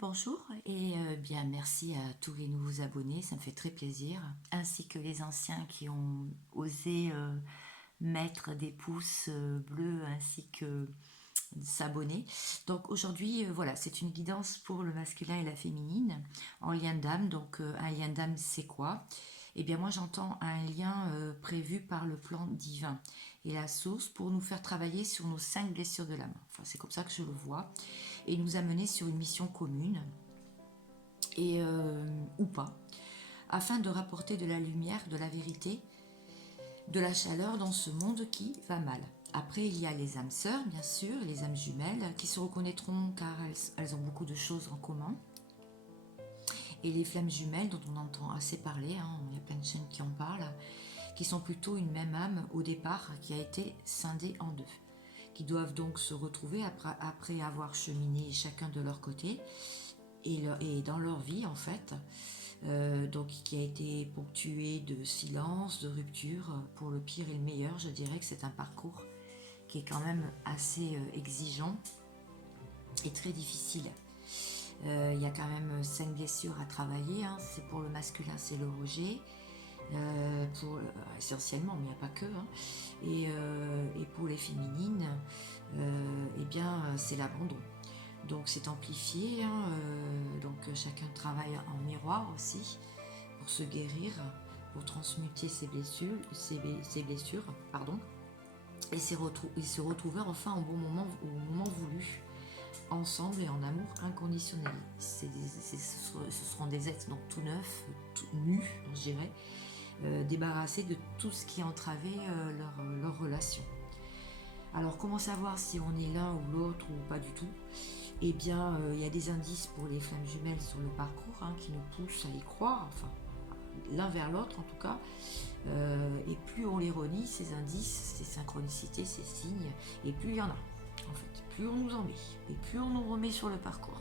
Bonjour et bien merci à tous les nouveaux abonnés, ça me fait très plaisir, ainsi que les anciens qui ont osé mettre des pouces bleus ainsi que s'abonner. Donc aujourd'hui, voilà, c'est une guidance pour le masculin et la féminine en lien d'âme. Donc un lien d'âme, c'est quoi? Eh bien moi j'entends un lien prévu par le plan divin et la source pour nous faire travailler sur nos 5 blessures de l'âme. Enfin c'est comme ça que je le vois et nous amener sur une mission commune et ou pas, afin de rapporter de la lumière, de la vérité, de la chaleur dans ce monde qui va mal. Après, il y a les âmes sœurs, bien sûr, les âmes jumelles, qui se reconnaîtront car elles ont beaucoup de choses en commun. Et les flammes jumelles, dont on entend assez parler, hein, il y a plein de chaînes qui en parlent, qui sont plutôt une même âme au départ qui a été scindée en deux, qui doivent donc se retrouver après avoir cheminé chacun de leur côté et dans leur vie en fait, donc qui a été ponctué de silence, de rupture, pour le pire et le meilleur. Je dirais que c'est un parcours qui est quand même assez exigeant et très difficile. Il y a quand même 5 blessures à travailler, hein. C'est pour le masculin, c'est le rejet, essentiellement, mais il n'y a pas que, hein. Et pour les féminines, eh bien, c'est l'abandon. Donc c'est amplifié, hein, donc chacun travaille en miroir aussi pour se guérir, pour transmuter ses blessures, pardon, et se retrouver enfin au moment voulu, ensemble et en amour inconditionnel. Ce seront des êtres donc tout neufs, tout nus, je dirais, débarrassés de tout ce qui entravait leur relation. Alors comment savoir si on est l'un ou l'autre ou pas du tout? Eh bien, il y a des indices pour les flammes jumelles sur le parcours, hein, qui nous poussent à y croire, enfin, l'un vers l'autre en tout cas. Et plus on les renie, ces indices, ces synchronicités, ces signes, et plus il y en a, en fait. Plus on nous en met, et plus on nous remet sur le parcours.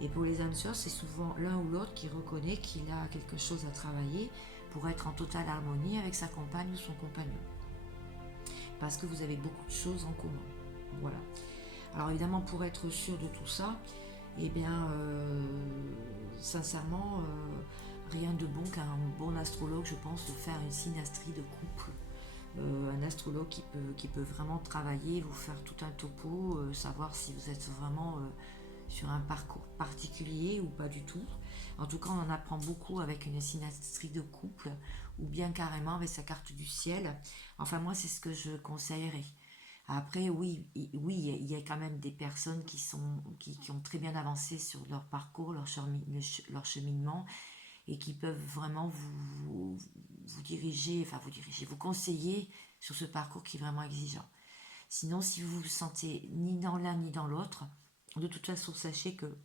Et pour les âmes sœurs, c'est souvent l'un ou l'autre qui reconnaît qu'il a quelque chose à travailler pour être en totale harmonie avec sa compagne ou son compagnon. Parce que vous avez beaucoup de choses en commun. Voilà. Alors évidemment, pour être sûr de tout ça, eh bien, sincèrement, rien de bon qu'un bon astrologue, je pense, de faire une synastrie de couple. Un astrologue qui peut vraiment travailler, vous faire tout un topo, savoir si vous êtes vraiment sur un parcours particulier ou pas du tout. En tout cas, on en apprend beaucoup avec une synastrie de couple ou bien carrément avec sa carte du ciel. Enfin, moi, c'est ce que je conseillerais. Après, oui, oui, il y a quand même des personnes qui ont très bien avancé sur leur parcours, leur cheminement, et qui peuvent vraiment vous conseiller sur ce parcours qui est vraiment exigeant. Sinon, si vous vous sentez ni dans l'un ni dans l'autre, de toute façon, sachez que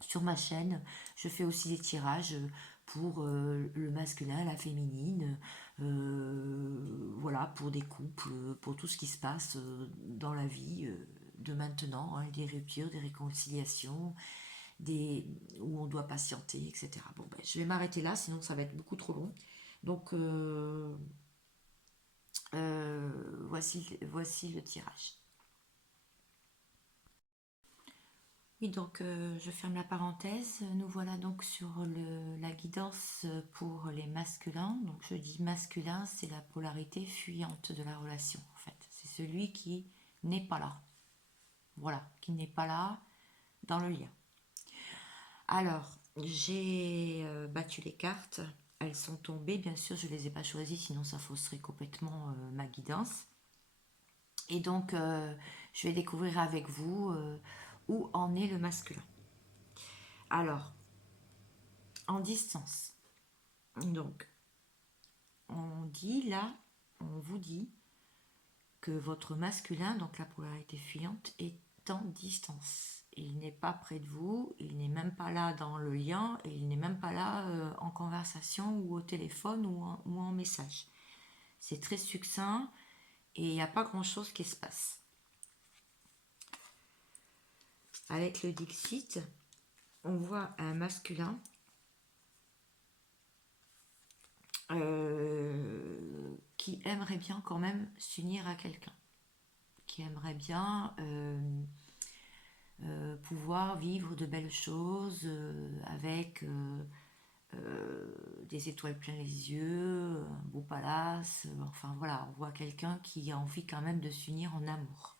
sur ma chaîne, je fais aussi des tirages pour le masculin, la féminine, voilà, pour des couples, pour tout ce qui se passe dans la vie de maintenant, hein, des ruptures, des réconciliations, où on doit patienter, etc. Bon, ben, je vais m'arrêter là, sinon ça va être beaucoup trop long. Donc, voici le tirage. Oui, donc je ferme la parenthèse. Nous voilà donc sur la guidance pour les masculins. Donc je dis masculin, c'est la polarité fuyante de la relation en fait. C'est celui qui n'est pas là. Voilà, qui n'est pas là dans le lien. Alors, j'ai battu les cartes. Elles sont tombées, bien sûr, je ne les ai pas choisies, sinon ça fausserait complètement ma guidance. Et donc, je vais découvrir avec vous où en est le masculin. Alors, en distance. Donc, on vous dit que votre masculin, donc la polarité fuyante, est en distance. Il n'est pas près de vous, il n'est même pas là dans le lien, et il n'est même pas là en conversation ou au téléphone ou en message. C'est très succinct et il n'y a pas grand-chose qui se passe. Avec le Dixit, on voit un masculin qui aimerait bien quand même s'unir à quelqu'un, qui aimerait bien pouvoir vivre de belles choses avec des étoiles plein les yeux, un beau palace, enfin voilà, on voit quelqu'un qui a envie quand même de s'unir en amour.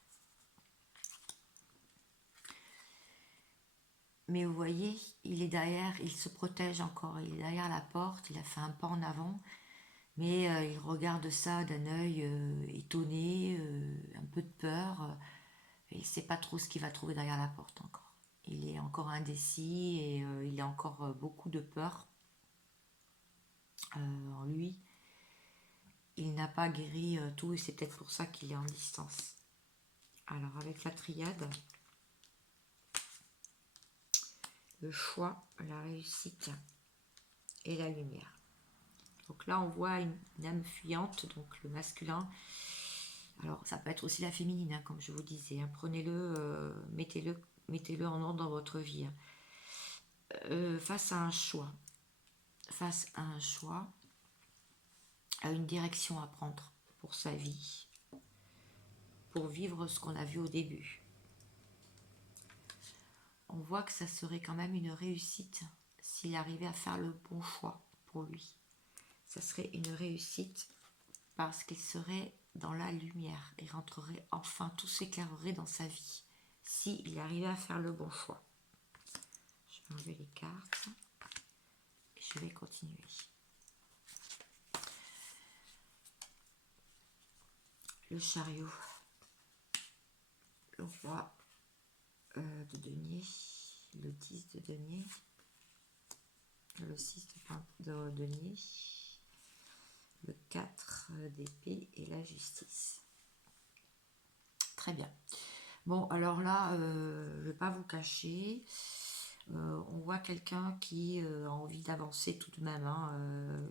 Mais vous voyez, il est derrière, il se protège encore, il est derrière la porte, il a fait un pas en avant, mais il regarde ça d'un œil étonné, un peu de peur, et il ne sait pas trop ce qu'il va trouver derrière la porte encore. Il est encore indécis et il a encore beaucoup de peur en lui. Il n'a pas guéri tout et c'est peut-être pour ça qu'il est en distance. Alors avec la triade, le choix, la réussite et la lumière. Donc là on voit une âme fuyante, donc le masculin. Alors ça peut être aussi la féminine, hein, comme je vous disais. Hein. Prenez-le, mettez-le en ordre dans votre vie. Hein. Face à un choix, à une direction à prendre pour sa vie, pour vivre ce qu'on a vu au début. On voit que ça serait quand même une réussite s'il arrivait à faire le bon choix pour lui. Ça serait une réussite parce qu'il serait dans la lumière et rentrerait enfin, tout s'éclairerait dans sa vie s'il arrivait à faire le bon choix. Je vais enlever les cartes et je vais continuer. Le chariot, le roi de denier, le 10 de denier, le 6 de denier, le 4 d'épée et la justice. Très bien. Bon, alors là, je ne vais pas vous cacher. On voit quelqu'un qui a envie d'avancer tout de même, hein,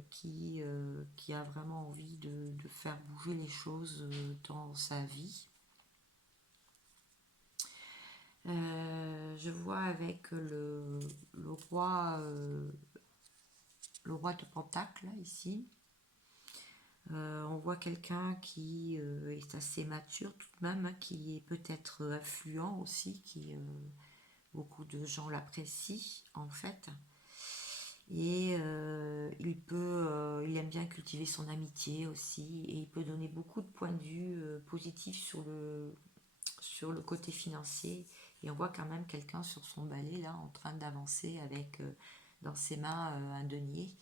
qui a vraiment envie de faire bouger les choses dans sa vie. Je vois avec le roi de Pentacle ici. On voit quelqu'un qui est assez mature tout de même, hein, qui est peut-être affluent aussi, qui beaucoup de gens l'apprécient en fait. Et il aime bien cultiver son amitié aussi, et il peut donner beaucoup de points de vue positifs sur le côté financier. Et on voit quand même quelqu'un sur son balai là en train d'avancer avec dans ses mains un denier.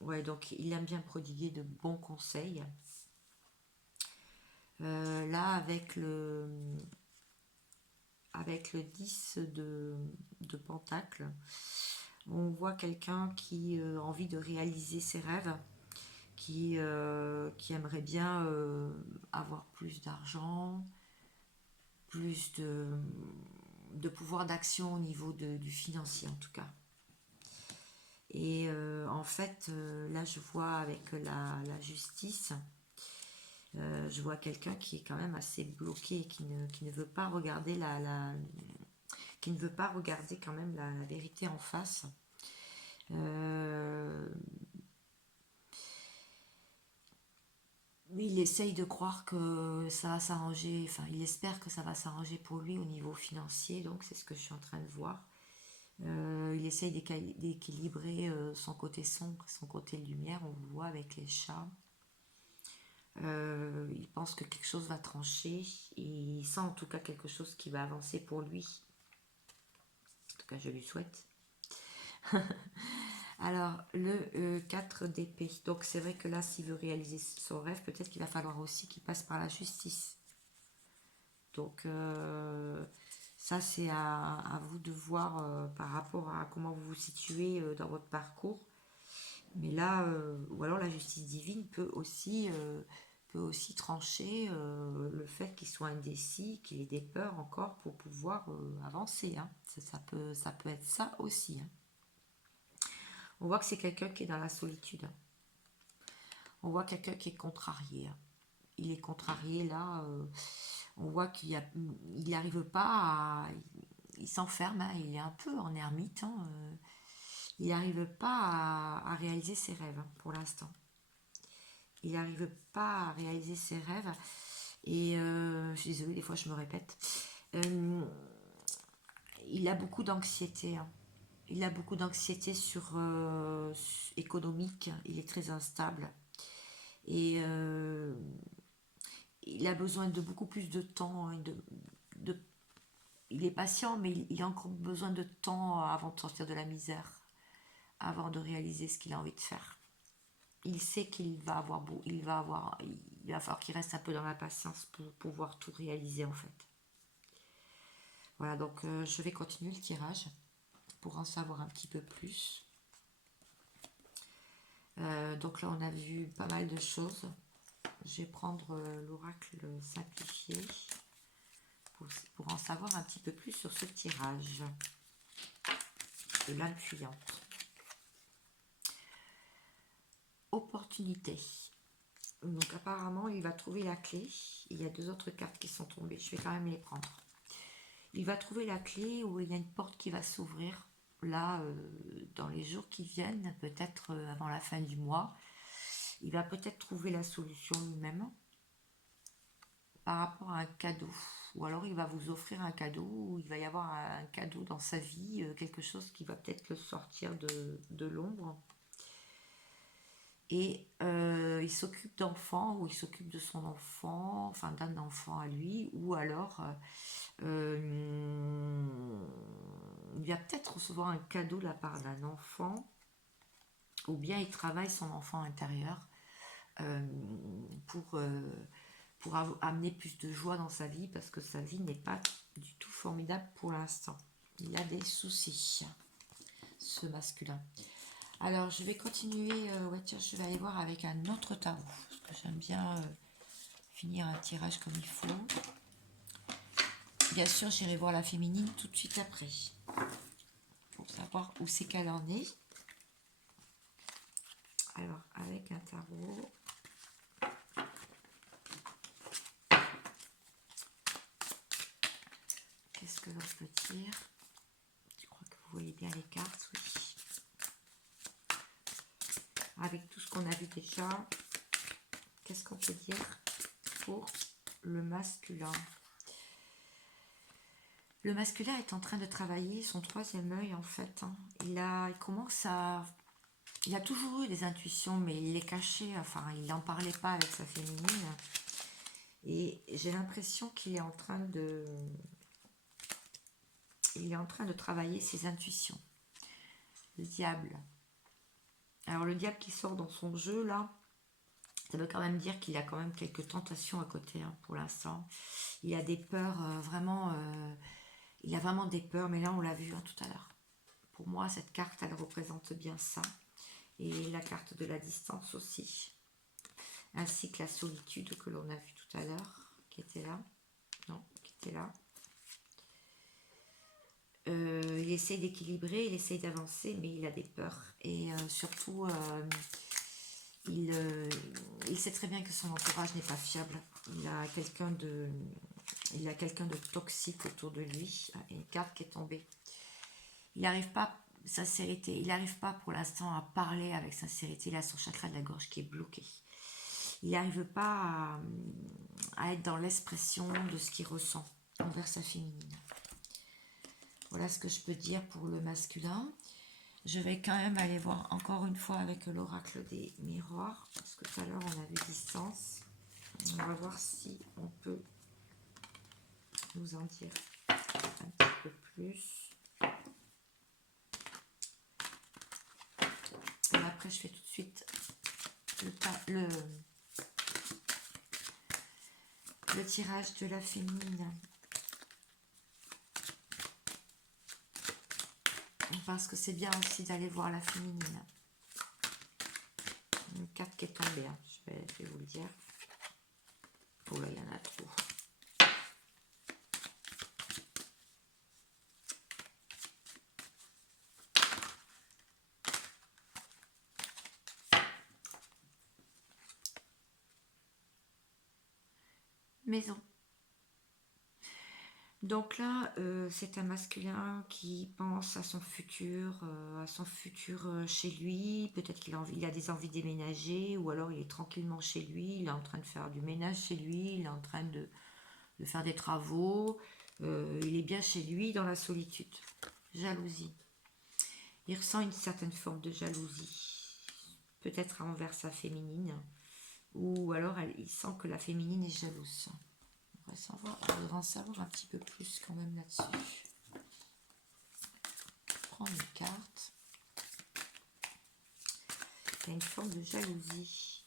Ouais, donc il aime bien prodiguer de bons conseils. Là, avec le 10 de Pentacle, on voit quelqu'un qui a envie de réaliser ses rêves, qui aimerait bien avoir plus d'argent, plus de pouvoir d'action au niveau du financier en tout cas. Et en fait, là je vois avec la justice, je vois quelqu'un qui est quand même assez bloqué, qui ne veut pas regarder qui ne veut pas regarder quand même la vérité en face. Il essaye de croire que ça va s'arranger, enfin il espère que ça va s'arranger pour lui au niveau financier, donc c'est ce que je suis en train de voir. Il essaye d'équilibrer son côté sombre et son côté lumière, on le voit avec les chats. Il pense que quelque chose va trancher, et il sent en tout cas quelque chose qui va avancer pour lui. En tout cas, je lui souhaite. Alors, le 4 d'épée. Donc, c'est vrai que là, s'il veut réaliser son rêve, peut-être qu'il va falloir aussi qu'il passe par la justice. Donc, ça, c'est à vous de voir par rapport à comment vous vous situez dans votre parcours. Mais là, ou alors la justice divine peut aussi trancher le fait qu'il soit indécis, qu'il ait des peurs encore pour pouvoir avancer. Hein. Ça peut être ça aussi. Hein. On voit que c'est quelqu'un qui est dans la solitude. Hein. On voit quelqu'un qui est contrarié. Hein. Il est contrarié là. On voit qu'il n'arrive pas à... Il s'enferme, hein, il est un peu en ermite. Hein, il n'arrive pas à réaliser ses rêves hein, pour l'instant. Il n'arrive pas à réaliser ses rêves Et je suis désolée, des fois je me répète. Il a beaucoup d'anxiété, hein. Il a beaucoup d'anxiété économique. Il est très instable. Et il a besoin de beaucoup plus de temps, hein, de il est patient, mais il a encore besoin de temps avant de sortir de la misère, avant de réaliser ce qu'il a envie de faire. Il sait qu'il va avoir beau, il va falloir qu'il reste un peu dans la patience pour pouvoir tout réaliser en fait. Voilà, donc je vais continuer le tirage pour en savoir un petit peu plus. Donc là, on a vu pas mal de choses. Je vais prendre l'oracle simplifié pour en savoir un petit peu plus sur ce tirage de l'âme fuyante. Opportunité. Donc apparemment, il va trouver la clé. Il y a 2 autres cartes qui sont tombées. Je vais quand même les prendre. Il va trouver la clé où il y a une porte qui va s'ouvrir. Là, dans les jours qui viennent, peut-être avant la fin du mois, il va peut-être trouver la solution lui-même par rapport à un cadeau. Ou alors il va vous offrir un cadeau, ou il va y avoir un cadeau dans sa vie, quelque chose qui va peut-être le sortir de l'ombre. Et il s'occupe d'enfants, ou il s'occupe de son enfant, enfin d'un enfant à lui, ou alors il va peut-être recevoir un cadeau de la part d'un enfant, ou bien il travaille son enfant intérieur euh, pour, amener plus de joie dans sa vie, parce que sa vie n'est pas du tout formidable pour l'instant. Il a des soucis, ce masculin. Alors, je vais continuer. Ouais, tiens, je vais aller voir avec un autre tarot, parce que j'aime bien finir un tirage comme il faut. Bien sûr, j'irai voir la féminine tout de suite après, pour savoir où c'est qu'elle en est. Alors, avec un tarot. Qu'est-ce que l'on peut dire? Je crois que vous voyez bien les cartes, oui. Avec tout ce qu'on a vu déjà, qu'est-ce qu'on peut dire pour le masculin? Le masculin est en train de travailler son 3e œil en fait. Il commence à... Il a toujours eu des intuitions, mais il les cachait, enfin il n'en parlait pas avec sa féminine. Et j'ai l'impression qu'il est en train de... Il est en train de travailler ses intuitions. Le diable. Alors le diable qui sort dans son jeu là, ça veut quand même dire qu'il a quand même quelques tentations à côté pour l'instant. Il a des peurs vraiment... il a vraiment des peurs, mais là on l'a vu tout à l'heure. Pour moi, cette carte, elle représente bien ça. Et la carte de la distance aussi. Ainsi que la solitude que l'on a vu tout à l'heure, qui était là. Non, qui était là. Il essaye d'équilibrer, il essaye d'avancer, mais il a des peurs. Et surtout, il sait très bien que son entourage n'est pas fiable. Il a quelqu'un de toxique autour de lui. Une carte qui est tombée. Il n'arrive pas, sincérité, il n'arrive pas pour l'instant à parler avec sincérité. Il a son chakra de la gorge qui est bloqué. Il n'arrive pas à être dans l'expression de ce qu'il ressent envers sa féminine. Voilà ce que je peux dire pour le masculin. Je vais quand même aller voir encore une fois avec l'oracle des miroirs, parce que tout à l'heure on a vu distance. On va voir si on peut nous en dire un petit peu plus. Et après je fais tout de suite le tirage de la féminine. Parce que c'est bien aussi d'aller voir la féminine. Une carte qui est tombée, je vais vous le dire. Oh là, il y en a trop. Maison. Donc là, c'est un masculin qui pense à son futur chez lui. Peut-être il a des envies de déménager, ou alors il est tranquillement chez lui, il est en train de faire du ménage chez lui, il est en train de faire des travaux, il est bien chez lui dans la solitude. Jalousie. Il ressent une certaine forme de jalousie, peut-être envers sa féminine, ou alors il sent que la féminine est jalouse. On devrait en savoir un petit peu plus quand même là-dessus. Prendre une carte. Il y a une forme de jalousie.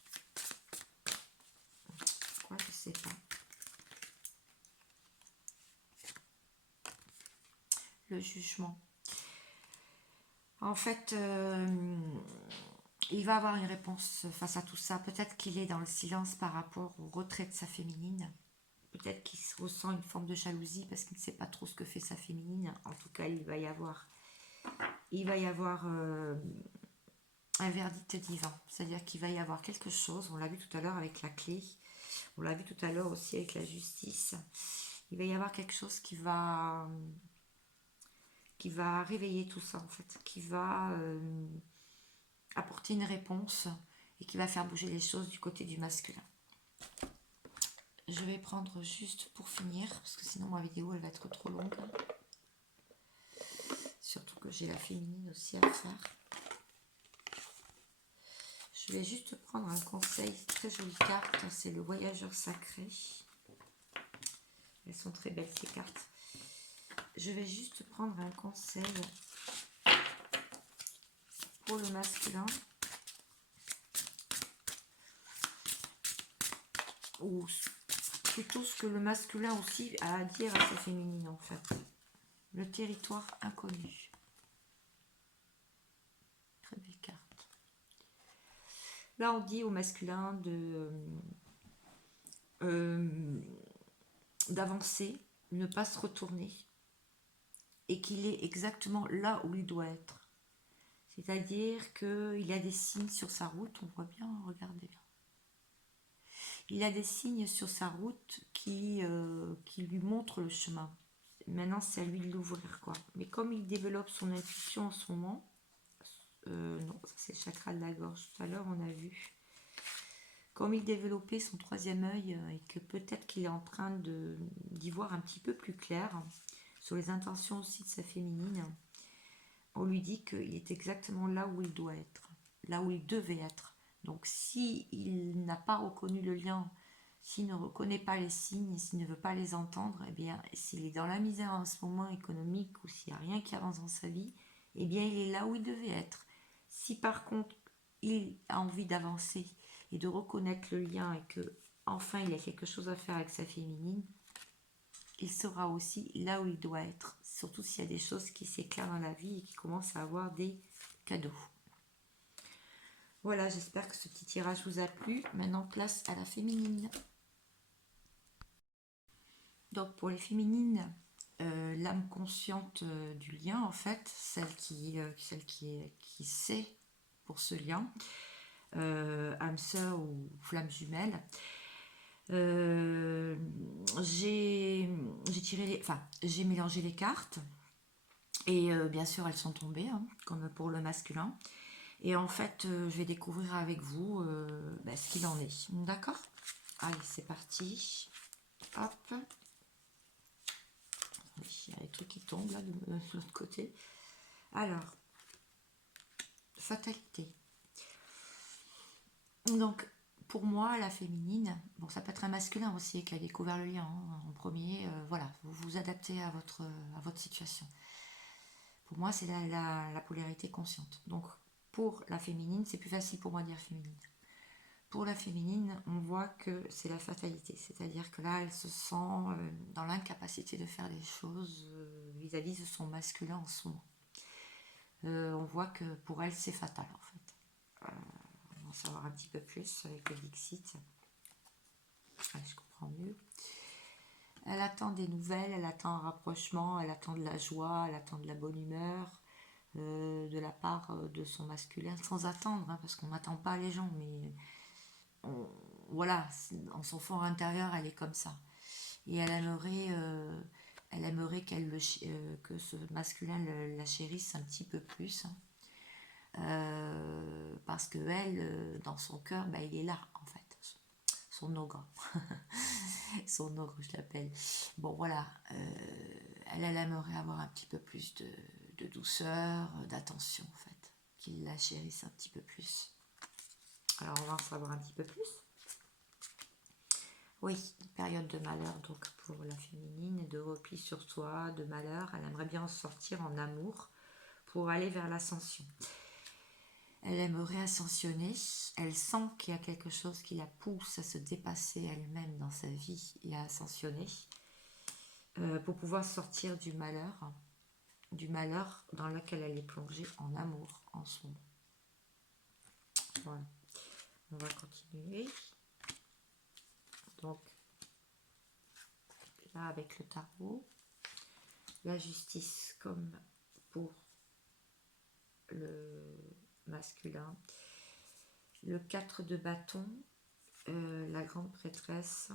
Pourquoi, je ne sais pas. Le jugement. En fait, il va avoir une réponse face à tout ça. Peut-être qu'il est dans le silence par rapport au retrait de sa féminine. Peut-être qu'il ressent une forme de jalousie parce qu'il ne sait pas trop ce que fait sa féminine. En tout cas, il va y avoir un verdict divin. C'est-à-dire qu'il va y avoir quelque chose. On l'a vu tout à l'heure avec la clé. On l'a vu tout à l'heure aussi avec la justice. Il va y avoir quelque chose qui va réveiller tout ça en fait, qui va apporter une réponse et qui va faire bouger les choses du côté du masculin. Je vais prendre juste pour finir, parce que sinon ma vidéo elle va être trop longue. Surtout que j'ai la féminine aussi à faire. Je vais juste prendre un conseil, très jolie carte, c'est le voyageur sacré. Elles sont très belles ces cartes. Je vais juste prendre un conseil pour le masculin. Ou plutôt ce que le masculin aussi a à dire à sa féminine en fait. Le territoire inconnu. Très belle carte. Là on dit au masculin d'avancer, ne pas se retourner et qu'il est exactement là où il doit être. C'est-à-dire qu'il a des signes sur sa route, on voit bien, regardez là. Il a des signes sur sa route qui lui montrent le chemin. Maintenant, c'est à lui de l'ouvrir, quoi. Mais comme il développe son intuition en ce moment, non, ça c'est le chakra de la gorge. Tout à l'heure, on a vu. Comme il développait son troisième œil et que peut-être qu'il est en train d'y voir un petit peu plus clair sur les intentions aussi de sa féminine, on lui dit qu'il est exactement là où il doit être, là où il devait être. Donc, s'il n'a pas reconnu le lien, s'il ne reconnaît pas les signes, s'il ne veut pas les entendre, eh bien, s'il est dans la misère en ce moment économique ou s'il n'y a rien qui avance dans sa vie, eh bien, il est là où il devait être. Si par contre, il a envie d'avancer et de reconnaître le lien et que enfin il a quelque chose à faire avec sa féminine, il sera aussi là où il doit être, surtout s'il y a des choses qui s'éclairent dans la vie et qui commencent à avoir des cadeaux. Voilà, j'espère que ce petit tirage vous a plu. Maintenant, place à la féminine. Donc, pour les féminines, l'âme consciente du lien, en fait, celle qui sait pour ce lien, âme sœur ou flamme jumelle. J'ai mélangé les cartes et bien sûr elles sont tombées hein, comme pour le masculin et en fait je vais découvrir avec vous ce qu'il en est, d'accord? Allez, c'est parti. Hop, oui, il y a des trucs qui tombent là de l'autre côté. Alors, fatalité. Donc pour moi, la féminine, bon, ça peut être un masculin aussi qui a découvert le lien hein, en premier. Voilà, vous vous adaptez à votre situation. Pour moi, c'est la polarité consciente. Donc, pour la féminine, c'est plus facile pour moi de dire féminine. Pour la féminine, on voit que c'est la fatalité. C'est-à-dire que là, elle se sent dans l'incapacité de faire des choses vis-à-vis de son masculin en ce moment. On voit que pour elle, c'est fatal en fait. On va en savoir un petit peu plus avec le Dixit. Je comprends mieux. Elle attend des nouvelles, elle attend un rapprochement, elle attend de la joie, elle attend de la bonne humeur de la part de son masculin, sans attendre, hein, parce qu'on n'attend pas les gens, mais voilà, en son fort intérieur, elle est comme ça. Et elle aimerait Elle aimerait que ce masculin la chérisse un petit peu plus. Parce que elle, dans son cœur, bah, il est là, en fait. Son ogre. Son ogre, je l'appelle. Bon, voilà. Elle aimerait avoir un petit peu plus de douceur, d'attention, en fait. Qu'il la chérisse un petit peu plus. Alors, on va en savoir un petit peu plus. Oui, période de malheur, donc pour la féminine, de repli sur soi, de malheur. Elle aimerait bien en sortir en amour pour aller vers l'ascension. Elle aimerait ascensionner. Elle sent qu'il y a quelque chose qui la pousse à se dépasser elle-même dans sa vie et à ascensionner pour pouvoir sortir du malheur dans lequel elle est plongée en amour en ce moment. Voilà. On va continuer. Donc, là, avec le tarot, la justice comme pour le masculin, le 4 de bâton, la grande prêtresse,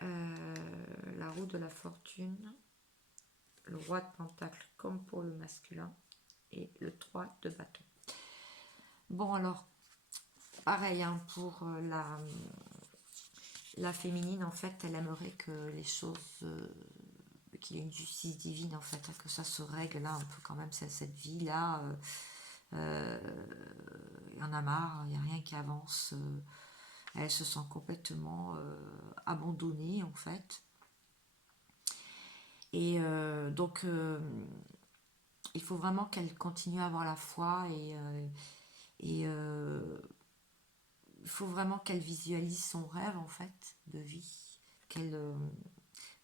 la roue de la fortune, le roi de pentacle comme pour le masculin et le 3 de bâton. Bon, alors, pareil, hein, pour la féminine, en fait, elle aimerait que les choses, qu'il y ait une justice divine, en fait, que ça se règle là, un peu quand même, cette vie-là, il y en a marre, il n'y a rien qui avance, elle se sent complètement abandonnée, en fait. Et donc, il faut vraiment qu'elle continue à avoir la foi et il faut vraiment qu'elle visualise son rêve en fait de vie,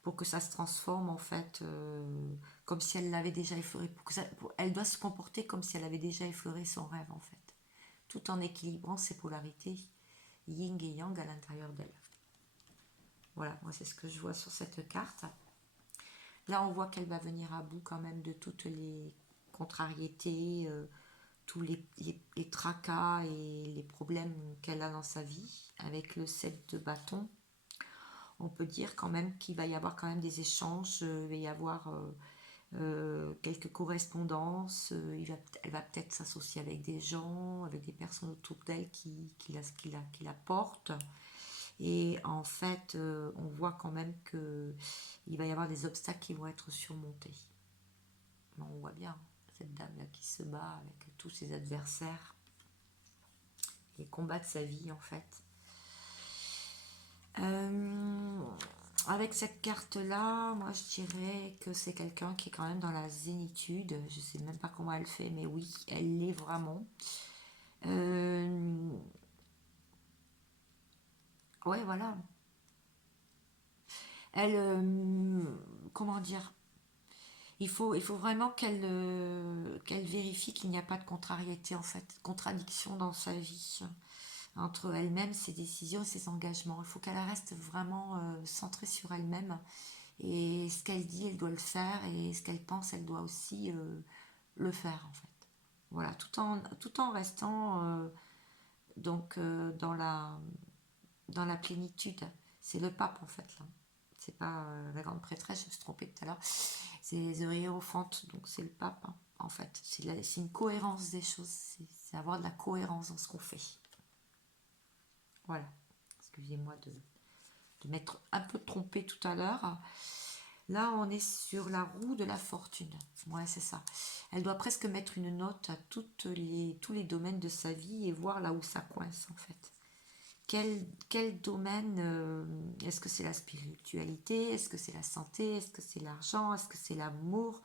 pour que ça se transforme en fait comme si elle l'avait déjà effleuré. Elle doit se comporter comme si elle avait déjà effleuré son rêve en fait, tout en équilibrant ses polarités yin et yang à l'intérieur d'elle. Voilà, moi c'est ce que je vois sur cette carte. Là on voit qu'elle va venir à bout quand même de toutes les contrariétés, tous les tracas et les problèmes qu'elle a dans sa vie. Avec le 7 de bâton, on peut dire quand même qu'il va y avoir quand même des échanges, il va y avoir quelques correspondances, elle va peut-être s'associer avec des gens, avec des personnes autour d'elle qui la portent. Et en fait, on voit quand même qu'il va y avoir des obstacles qui vont être surmontés. On voit bien cette dame-là qui se bat avec tous ses adversaires, les combats de sa vie en fait. Avec cette carte-là, moi je dirais que c'est quelqu'un qui est quand même dans la zénitude. Je sais même pas comment elle fait, mais oui, elle l'est vraiment. Ouais, voilà. Elle, comment dire, il faut vraiment qu'elle vérifie qu'il n'y a pas de contrariété, en fait, contradiction dans sa vie, entre elle-même, ses décisions et ses engagements. Il faut qu'elle reste vraiment centrée sur elle-même. Et ce qu'elle dit, elle doit le faire. Et ce qu'elle pense, elle doit aussi le faire, en fait. Voilà, tout en restant donc dans la plénitude. C'est le pape, en fait, là. C'est pas la grande prêtresse, je me suis trompée tout à l'heure. C'est The Hierophant, donc c'est le pape, hein, en fait. C'est une cohérence des choses. C'est avoir de la cohérence dans ce qu'on fait. Voilà. Excusez-moi de m'être un peu trompée tout à l'heure. Là, on est sur la roue de la fortune. Ouais, c'est ça. Elle doit presque mettre une note à tous les domaines de sa vie et voir là où ça coince, en fait. Quel domaine, est-ce que c'est la spiritualité, est-ce que c'est la santé, est-ce que c'est l'argent, est-ce que c'est l'amour?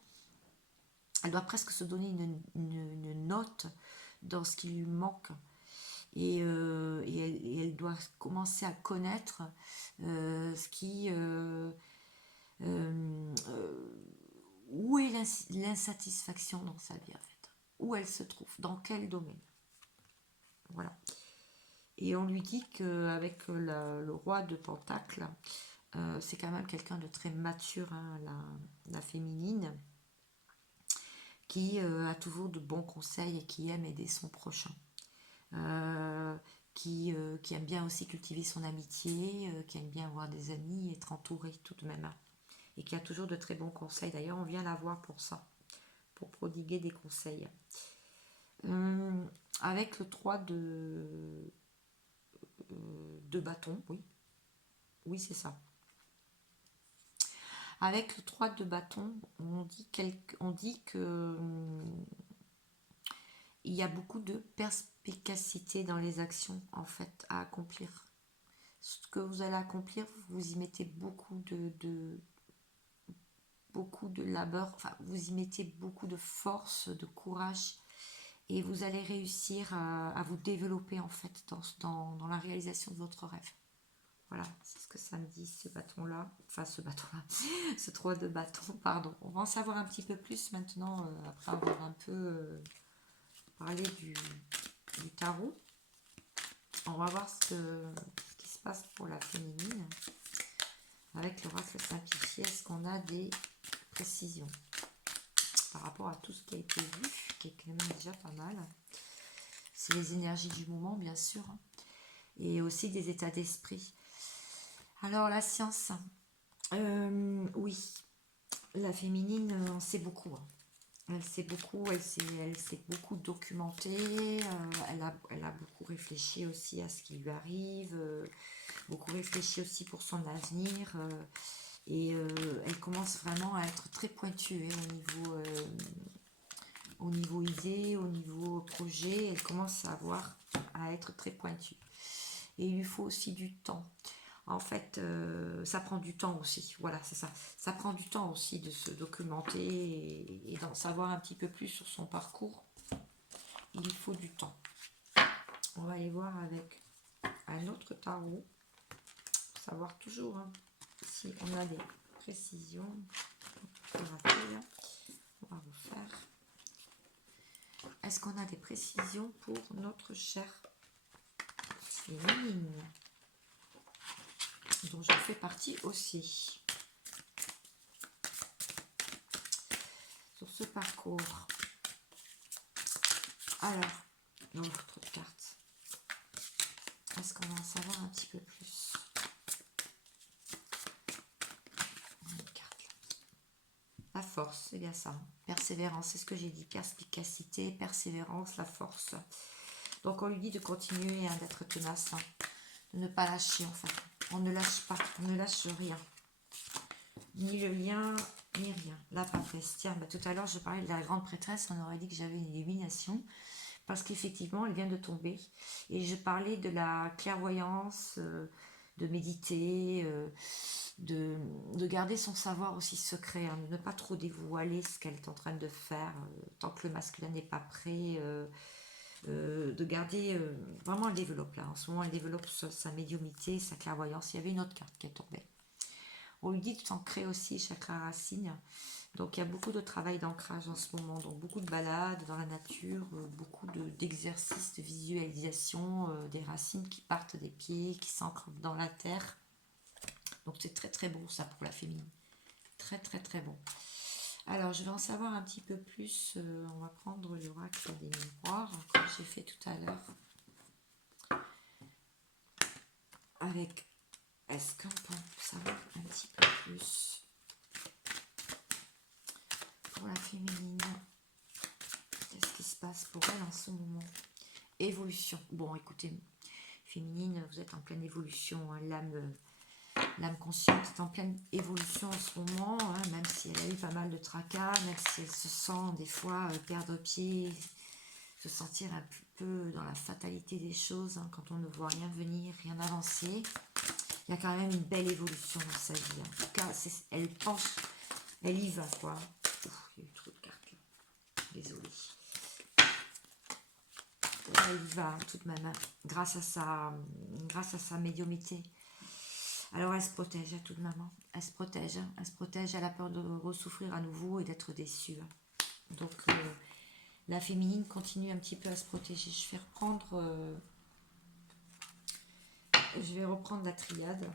Elle doit presque se donner une note dans ce qui lui manque. Et elle doit commencer à connaître ce qui... où est l'insatisfaction dans sa vie, en fait. Où elle se trouve, dans quel domaine. Voilà. Et on lui dit qu'avec le roi de Pentacle, c'est quand même quelqu'un de très mature, hein, la féminine, qui a toujours de bons conseils et qui aime aider son prochain. qui aime bien aussi cultiver son amitié, qui aime bien avoir des amis, être entouré tout de même, hein, et qui a toujours de très bons conseils. D'ailleurs, on vient la voir pour ça, pour prodiguer des conseils. Avec le 3 de bâton, oui, oui c'est ça. Avec le 3 de bâton, on dit que il y a beaucoup de perspicacité dans les actions en fait à accomplir. Ce que vous allez accomplir, vous y mettez beaucoup de labeur, enfin vous y mettez beaucoup de force, de courage, et vous allez réussir à vous développer en fait dans la réalisation de votre rêve. Voilà, c'est ce que ça me dit, ce bâton-là. Enfin, ce bâton-là, ce 3 de bâton, pardon. On va en savoir un petit peu plus maintenant, après avoir un peu parlé du tarot. On va voir ce qui se passe pour la féminine. Avec l'oracle simplifié, est-ce qu'on a des précisions par rapport à tout ce qui a été vu, qui est quand même déjà pas mal. C'est les énergies du moment, bien sûr, hein, et aussi des états d'esprit. Alors, la science, oui, la féminine en sait beaucoup, hein. Elle s'est beaucoup documentée, elle a beaucoup réfléchi aussi à ce qui lui arrive, beaucoup réfléchi aussi pour son avenir, et elle commence vraiment à être très pointue, hein, au niveau idée, au niveau projet, elle commence à être très pointue. Et il lui faut aussi du temps. En fait, ça prend du temps aussi. Voilà, c'est ça. Ça prend du temps aussi de se documenter et d'en savoir un petit peu plus sur son parcours. Il lui faut du temps. On va aller voir avec un autre tarot. Pour savoir toujours, hein, si on a des précisions. On va refaire. Est-ce qu'on a des précisions pour notre chère féminine, dont je fais partie aussi, sur ce parcours? Alors, dans votre carte, est-ce qu'on va en savoir un petit peu plus? La force, c'est bien ça. Persévérance, c'est ce que j'ai dit. Perspicacité, persévérance, la force. Donc on lui dit de continuer, hein, d'être tenace, hein, de ne pas lâcher en fait. On ne lâche pas, on ne lâche rien. Ni le lien, ni rien. La papesse. Tiens, bah, tout à l'heure je parlais de la grande prêtresse, on aurait dit que j'avais une illumination. Parce qu'effectivement, elle vient de tomber. Et je parlais de la clairvoyance, de méditer, de garder son savoir aussi secret, hein, de ne pas trop dévoiler ce qu'elle est en train de faire, tant que le masculin n'est pas prêt, de garder, vraiment elle développe là, en ce moment elle développe sa médiumnité, sa clairvoyance. Il y avait une autre carte qui est tombée. On lui dit de s'ancrer aussi, chakra racine. Donc il y a beaucoup de travail d'ancrage en ce moment, donc beaucoup de balades dans la nature, beaucoup d'exercices de visualisation, des racines qui partent des pieds, qui s'ancrent dans la terre. Donc c'est très très bon ça pour la féminine. Très très très bon. Alors je vais en savoir un petit peu plus. On va prendre l'oracle des miroirs, comme j'ai fait tout à l'heure. Avec, est-ce qu'on peut savoir un petit peu plus pour la féminine? Qu'est-ce qui se passe pour elle en ce moment? Évolution. Bon, écoutez, féminine, vous êtes en pleine évolution, hein, l'âme consciente est en pleine évolution en ce moment, hein, même si elle a eu pas mal de tracas, même si elle se sent des fois perdre pied, se sentir un peu dans la fatalité des choses, hein, quand on ne voit rien venir, rien avancer. Il y a quand même une belle évolution dans sa vie. En tout cas, elle pense, elle y va, quoi. Ouf, il y a eu trop de cartes là. Désolée. Elle y va tout de même, hein, grâce à sa médiumnité. Alors elle se protège, tout de même, hein. Elle se protège, elle a peur de ressouffrir à nouveau et d'être déçue. Donc la féminine continue un petit peu à se protéger. Je vais reprendre la triade.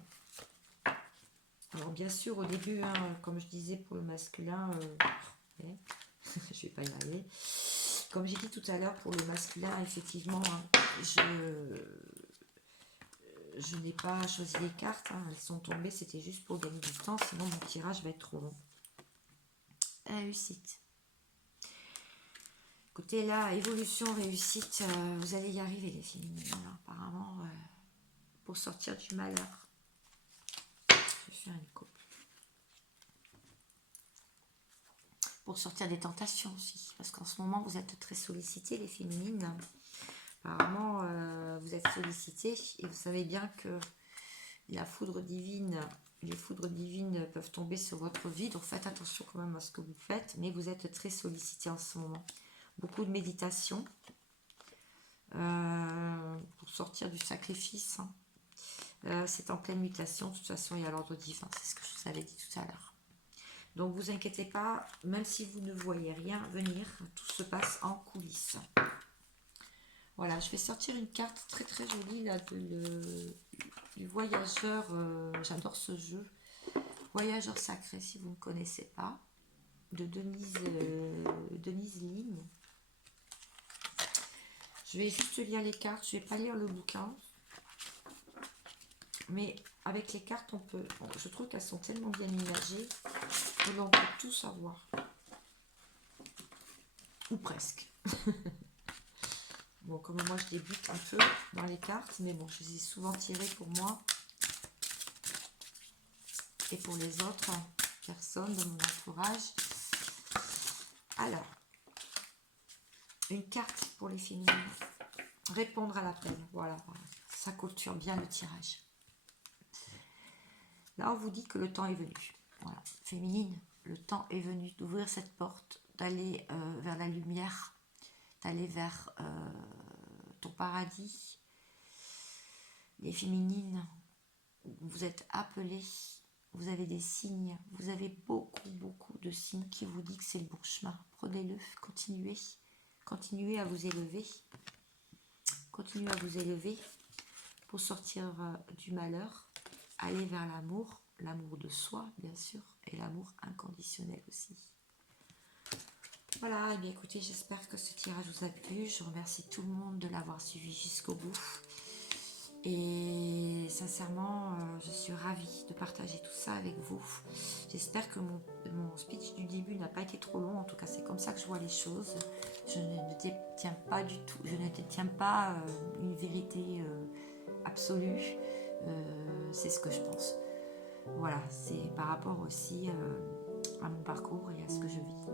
Alors bien sûr au début, hein, comme je disais pour le masculin, je vais pas y arriver. Comme j'ai dit tout à l'heure pour le masculin, effectivement, hein, je n'ai pas choisi les cartes, hein, elles sont tombées, c'était juste pour gagner du temps, sinon mon tirage va être trop long. Réussite. Écoutez, là, évolution, réussite, vous allez y arriver les filles. Voilà, apparemment, pour sortir du malheur. Je vais faire une coupe. Pour sortir des tentations aussi, parce qu'en ce moment, vous êtes très sollicitées, les féminines. Apparemment, vous êtes sollicitées et vous savez bien que la foudre divine, les foudres divines peuvent tomber sur votre vie, donc faites attention quand même à ce que vous faites, mais vous êtes très sollicité en ce moment. Beaucoup de méditation pour sortir du sacrifice. C'est en pleine mutation, de toute façon il y a l'ordre divin, c'est ce que je vous avais dit tout à l'heure. Donc vous inquiétez pas, même si vous ne voyez rien venir, tout se passe en coulisses. Voilà, je vais sortir une carte très très jolie là du voyageur, j'adore ce jeu. Voyageur sacré, si vous ne connaissez pas, de Denise Lim. Je vais juste lire les cartes, je ne vais pas lire le bouquin. Mais avec les cartes, je trouve qu'elles sont tellement bien imagées que l'on peut tout savoir. Ou presque. Bon, comme moi je débute un peu dans les cartes, mais bon, je les ai souvent tirées pour moi et pour les autres personnes de mon entourage. Alors, une carte pour les féminines. Répondre à l'appel. Voilà, ça clôture bien le tirage. Là, on vous dit que le temps est venu. Voilà, féminine, le temps est venu d'ouvrir cette porte, d'aller vers la lumière, d'aller vers ton paradis. Les féminines, vous êtes appelées, vous avez des signes, vous avez beaucoup de signes qui vous disent que c'est le bon chemin. Prenez-le, continuez à vous élever. Continuez à vous élever pour sortir du malheur, aller vers l'amour, l'amour de soi bien sûr, et l'amour inconditionnel aussi. Voilà, et bien écoutez, j'espère que ce tirage vous a plu. Je remercie tout le monde de l'avoir suivi jusqu'au bout. Et sincèrement, je suis ravie de partager tout ça avec vous. J'espère que mon speech du début n'a pas été trop long. En tout cas, c'est comme ça que je vois les choses. Je ne détiens pas du tout, je ne détiens pas une vérité absolue. C'est ce que je pense. Voilà, c'est par rapport aussi à mon parcours et à ce que je vis.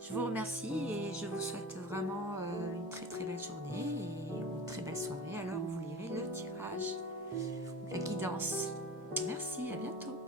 Je vous remercie et je vous souhaite vraiment une très très belle journée et une très belle soirée. Alors vous lirez le tirage, la guidance. Merci, à bientôt.